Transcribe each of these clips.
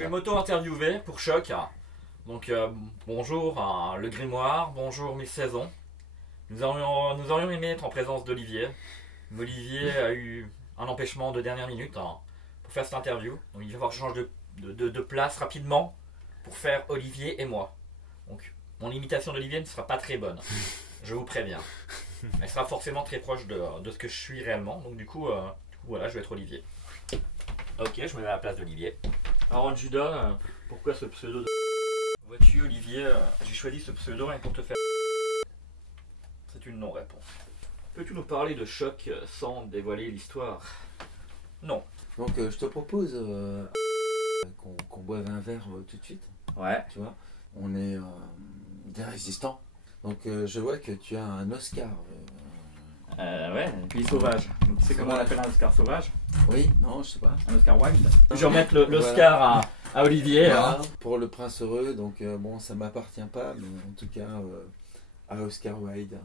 vais m'auto-interviewer pour Choc. Donc bonjour Le Grimoire, bonjour Mille Saisons. Nous aurions aimé être en présence d'Olivier. Mais Olivier a eu un empêchement de dernière minute pour faire cette interview. Donc il va falloir que je change de place rapidement pour faire Olivier et moi. Donc mon imitation d'Olivier ne sera pas très bonne. Je vous préviens. Elle sera forcément très proche de ce que je suis réellement. Donc du coup voilà, je vais être Olivier. Ok, je me mets à la place d'Olivier. Alors Judas, pourquoi ce pseudo de... Vois-tu Olivier, j'ai choisi ce pseudo rien pour te faire... C'est une non-réponse. Peux-tu nous parler de Choc sans dévoiler l'histoire? Non. Donc je te propose qu'on boive un verre tout de suite. Ouais. Tu vois, on est des résistants. Donc je vois que tu as un Oscar. Ouais, puis sauvage. Donc, tu sais comment on appelle un Oscar sauvage? Oui, non, je sais pas. Un Oscar wild. Je vais remettre l'Oscar Voilà. à Olivier. Voilà, pour le Prince Heureux, donc bon, ça m'appartient pas, mais en tout cas à Oscar Wilde.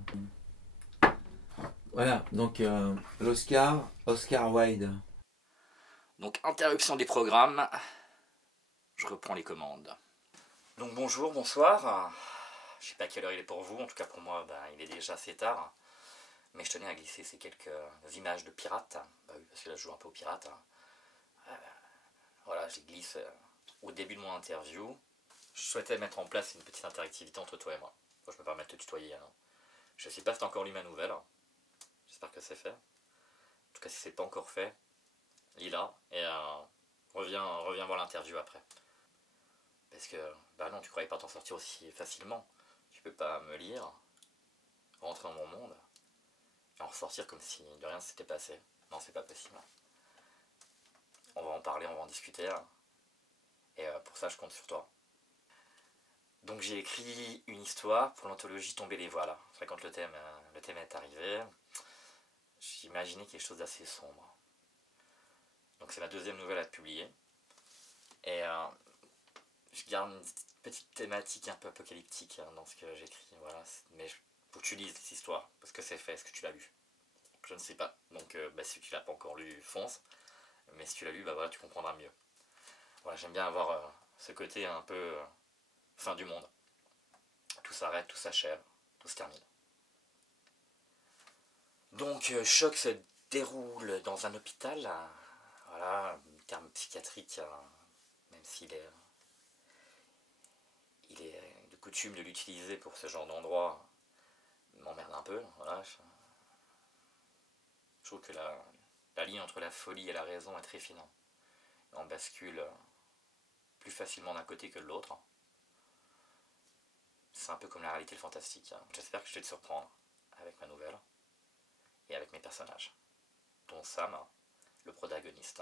Voilà, donc Oscar Wilde. Donc interruption des programmes. Je reprends les commandes. Donc bonjour, bonsoir. Je sais pas à quelle heure il est pour vous, en tout cas pour moi il est déjà assez tard. Mais je tenais à glisser ces quelques images de pirates. Bah oui, parce que là je joue un peu aux pirates. Voilà, je les glisse au début de mon interview. Je souhaitais mettre en place une petite interactivité entre toi et moi. Bon, je peux pas permettre de te tutoyer. Hein. Je sais pas si t'as encore lu ma nouvelle. J'espère que c'est fait. En tout cas, si c'est pas encore fait, lis-la et reviens voir l'interview après. Parce que, bah non, tu croyais pas t'en sortir aussi facilement. Tu peux pas me lire, rentrer dans mon monde, et en ressortir comme si de rien s'était passé. Non, c'est pas possible. On va en parler, on va en discuter. Et pour ça, je compte sur toi. Donc j'ai écrit une histoire pour l'anthologie Tomber les voiles. C'est vrai, quand le thème est arrivé, j'imaginais quelque chose d'assez sombre. Donc c'est ma deuxième nouvelle à être publiée. Et je garde une petite thématique un peu apocalyptique dans ce que j'écris. Voilà. Mais il faut que tu lises cette histoire, parce que c'est fait. Est-ce que tu l'as lu? Je ne sais pas. Donc si tu l'as pas encore lu, fonce. Mais si tu l'as lu, voilà, tu comprendras mieux. Voilà, j'aime bien avoir ce côté un peu fin du monde. Tout s'arrête, tout s'achève, tout se termine. Donc Choc se déroule dans un hôpital. Voilà, terme psychiatrique, même s'il est de coutume de l'utiliser pour ce genre d'endroit, m'emmerde un peu. Voilà. Je trouve que la ligne entre la folie et la raison est très fine. Et on bascule plus facilement d'un côté que de l'autre. C'est un peu comme la réalité et le fantastique. J'espère que je vais te surprendre avec ma nouvelle et avec mes personnages, dont Sam, le protagoniste,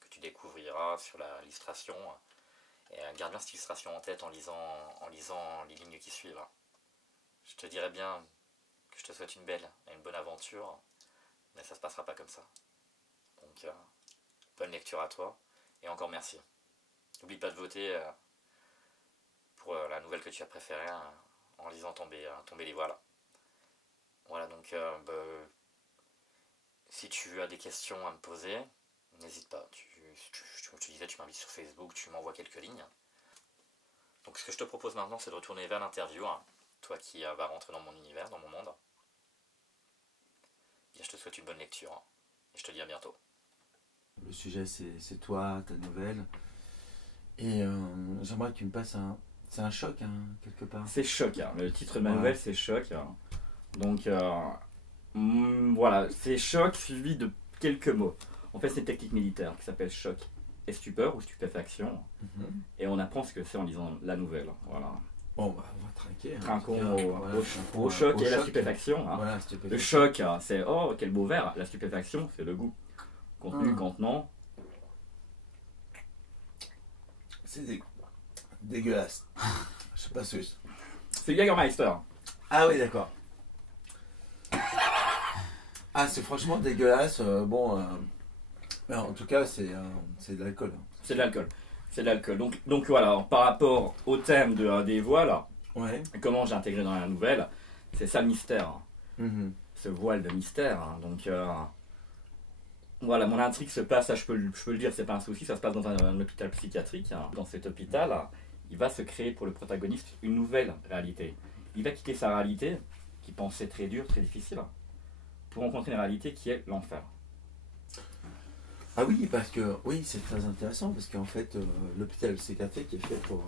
que tu découvriras sur l'illustration. Et garde bien cette illustration en tête en lisant les lignes qui suivent. Je te dirais bien que je te souhaite une belle et une bonne aventure, mais ça se passera pas comme ça. Donc, bonne lecture à toi, et encore merci. N'oublie pas de voter pour la nouvelle que tu as préférée en lisant tomber les voiles. Voilà, donc si tu as des questions à me poser, n'hésite pas. Comme je te disais, tu m'invites sur Facebook, tu m'envoies quelques lignes. Donc ce que je te propose maintenant, c'est de retourner vers l'interview, toi qui vas rentrer dans mon univers, dans mon monde. Et je te souhaite une bonne lecture, et je te dis à bientôt. Le sujet c'est toi, ta nouvelle. Et j'aimerais que tu me passes un... C'est un choc, quelque part. C'est Choc, le titre de ma nouvelle c'est Choc. Donc voilà, c'est Choc suivi de quelques mots. En fait, c'est une technique militaire qui s'appelle choc et stupeur ou stupéfaction. Et on apprend ce que c'est en lisant la nouvelle. Voilà. Bon, on va trinquer. Trinquons au choc choc et la stupéfaction. Voilà, le choc, c'est oh, quel beau verre. La stupéfaction, c'est le goût. Contenu, contenant. C'est dégueulasse. Je sais pas si... C'est Jägermeister. Ah oui, d'accord. Ah, c'est franchement dégueulasse. Mais en tout cas, c'est de l'alcool. C'est de l'alcool. C'est de l'alcool. Donc voilà, alors, par rapport au thème des voiles, ouais. Comment j'ai intégré dans la nouvelle, c'est ça le mystère. Ce voile de mystère. Donc Voilà, mon intrigue se passe, ça, je peux le dire, c'est pas un souci, ça se passe dans un hôpital psychiatrique. Hein. Dans cet hôpital, il va se créer pour le protagoniste une nouvelle réalité. Il va quitter sa réalité, qu'il pensait très dure, très difficile, pour rencontrer une réalité qui est l'enfer. Ah oui, parce que oui, c'est très intéressant parce qu'en fait, l'hôpital psychiatrique est fait pour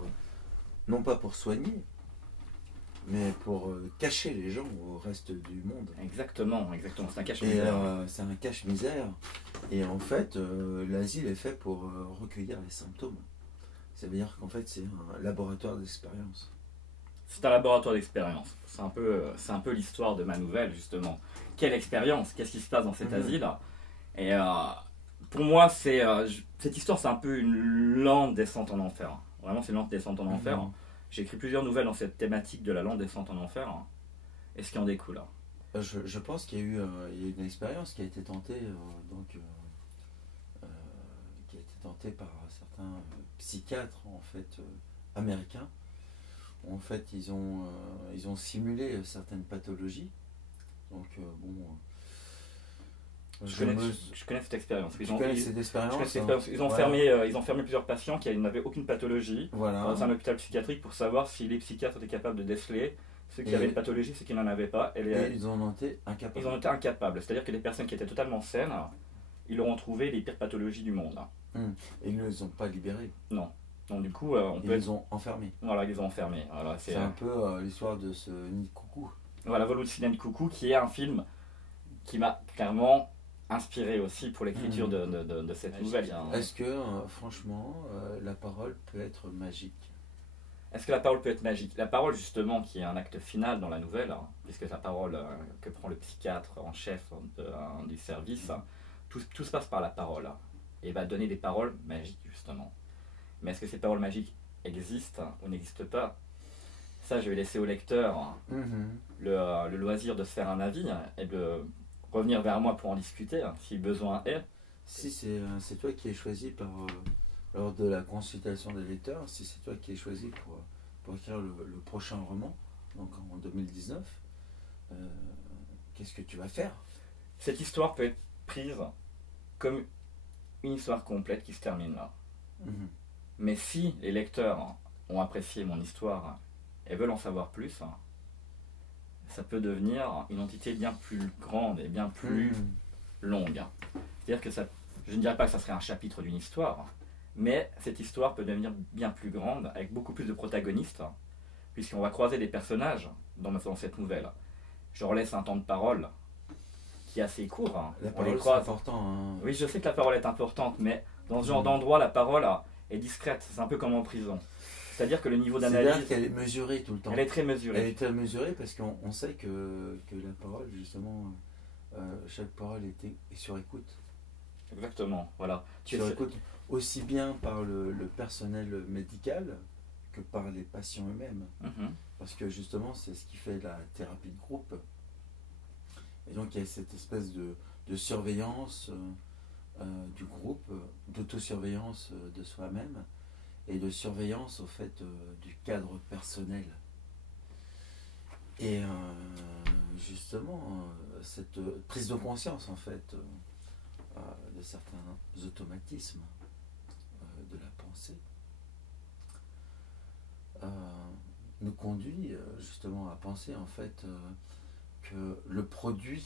non pas pour soigner, mais pour cacher les gens au reste du monde. Exactement, exactement. C'est un Et cache-misère. c'est un cache-misère. Et en fait, l'asile est fait pour recueillir les symptômes. Ça veut dire qu'en fait, c'est un laboratoire d'expérience. C'est un laboratoire d'expérience. C'est un peu l'histoire de ma nouvelle, justement. Quelle expérience? Qu'est-ce qui se passe dans cet asile? Et pour moi, cette histoire, c'est un peu une lente descente en enfer. Vraiment, c'est une lente descente en enfer. J'ai écrit plusieurs nouvelles dans cette thématique de la lente descente en enfer. Et ce qui en découle. Je pense qu'il y a eu il y a une expérience qui a été tentée, qui a été tentée par certains psychiatres en fait américains. En fait, ils ont simulé certaines pathologies. Donc bon. Je connais cette expérience. Tu connais cette expérience, Ils ont fermé plusieurs patients qui n'avaient aucune pathologie dans un hôpital psychiatrique pour savoir si les psychiatres étaient capables de déceler ceux qui avaient une pathologie, ceux qui n'en avaient pas. Et ils en ont été incapables. Ils en ont été incapables. C'est-à-dire que les personnes qui étaient totalement saines, ils leur ont trouvé les pires pathologies du monde. Et ils ne les ont pas libérés. Non. Donc du coup, ils les ont enfermés. Voilà, ils les ont enfermés. Voilà, c'est un peu l'histoire de ce nid de coucou. Voilà, Vol au-dessus d'un nid de coucou, qui est un film qui m'a clairement inspiré aussi pour l'écriture de cette nouvelle. Est-ce que, franchement, la parole peut être magique? Est-ce que la parole peut être magique? La parole, justement, qui est un acte final dans la nouvelle, puisque la parole que prend le psychiatre en chef du service, tout se passe par la parole. Et va donner des paroles magiques, justement. Mais est-ce que ces paroles magiques existent ou n'existent pas? Ça, je vais laisser au lecteur le loisir de se faire un avis et de revenir vers moi pour en discuter, si besoin est. Si c'est toi qui es choisi lors de la consultation des lecteurs, si c'est toi qui es choisi pour écrire le prochain roman, donc en 2019, qu'est-ce que tu vas faire? Cette histoire peut être prise comme une histoire complète qui se termine là. Mais si les lecteurs ont apprécié mon histoire et veulent en savoir plus, ça peut devenir une entité bien plus grande et bien plus longue. C'est-à-dire que je ne dirais pas que ça serait un chapitre d'une histoire, mais cette histoire peut devenir bien plus grande, avec beaucoup plus de protagonistes, puisqu'on va croiser des personnages dans cette nouvelle. Je leur laisse un temps de parole qui est assez court. La parole, c'est important. Oui, je sais que la parole est importante, mais dans ce genre d'endroit, la parole est discrète. C'est un peu comme en prison. C'est-à-dire que le niveau d'analyse... C'est-à-dire qu'elle est mesurée tout le temps. Elle est très mesurée. Elle est très mesurée parce qu'on sait que la parole, justement, chaque parole est sur écoute. Exactement, voilà. Sur écoute aussi bien par le personnel médical que par les patients eux-mêmes. Parce que justement, c'est ce qui fait la thérapie de groupe. Et donc, il y a cette espèce de surveillance du groupe, d'autosurveillance de soi-même, et de surveillance au fait du cadre personnel. Et justement, cette prise de conscience en fait de certains automatismes de la pensée nous conduit justement à penser en fait que le produit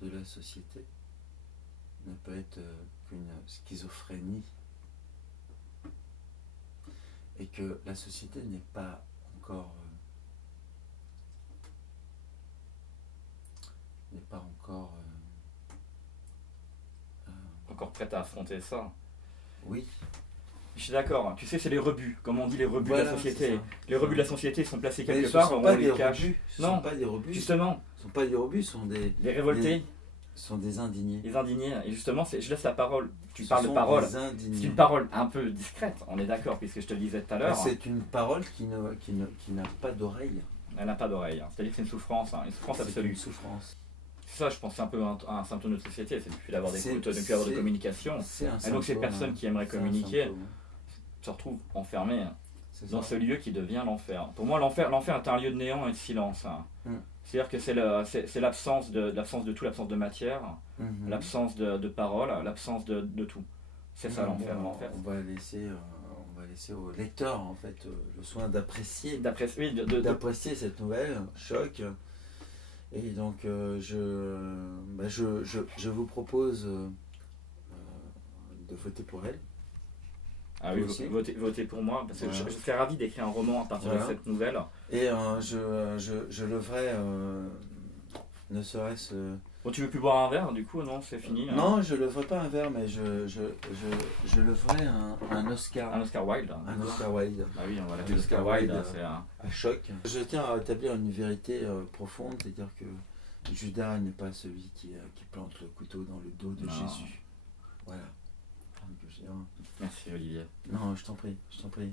de la société ne peut être qu'une schizophrénie et que la société n'est pas encore encore prête à affronter ça. Oui. Je suis d'accord. Tu sais, c'est les rebuts, comme on dit, les rebuts de la société. Les rebuts de la société sont placés quelque part, on les cache. Ce ne sont pas des rebuts. Justement. Ce ne sont pas des rebuts, ce sont des... Les révoltés. Ce sont des indignés. Les indignés. Et justement, je laisse la parole. Tu parles de parole. C'est une parole un peu discrète, on est d'accord, puisque je te le disais tout à l'heure. C'est une parole qui n'a pas d'oreille. Elle n'a pas d'oreille. C'est-à-dire que c'est une souffrance absolue. C'est une souffrance. Ça, je pense, c'est un peu un symptôme de notre société, c'est de ne plus avoir d'écoute, de ne plus avoir de communication. Et donc ces personnes qui aimeraient communiquer se retrouvent enfermées dans ce lieu qui devient l'enfer. Pour moi, l'enfer est un lieu de néant et de silence. C'est-à-dire que c'est l'absence de tout, l'absence de matière, l'absence de parole, l'absence de tout. C'est ça l'enfer, en fait. On va laisser au lecteur en fait le soin d'apprécier cette nouvelle, choc. Et donc je vous propose de voter pour elle. Ah oui, votez pour moi, parce que je serais ravi d'écrire un roman à partir de cette nouvelle. Et je le ferai, ne serait-ce... Bon, tu veux plus boire un verre, du coup, non, c'est fini. Non, je le ferai pas un verre, mais je le ferai un Oscar. Un Oscar Wilde. Un Oscar Wilde. Ah oui, on va l'appeler Oscar Wilde. C'est à choc. Je tiens à établir une vérité profonde, c'est-à-dire que Judas n'est pas celui qui plante le couteau dans le dos de Jésus. Voilà. Merci Olivier. Non, je t'en prie, c'est vrai.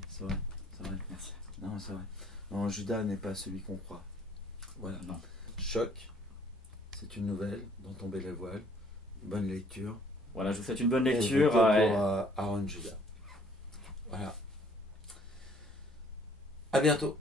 Merci. Non, c'est vrai. Non, Judas n'est pas celui qu'on croit. Voilà. Non. Choc, c'est une nouvelle dont tomber la voile. Bonne lecture. Voilà, je vous souhaite une bonne lecture. Pour Aaron Judas. Voilà. À bientôt.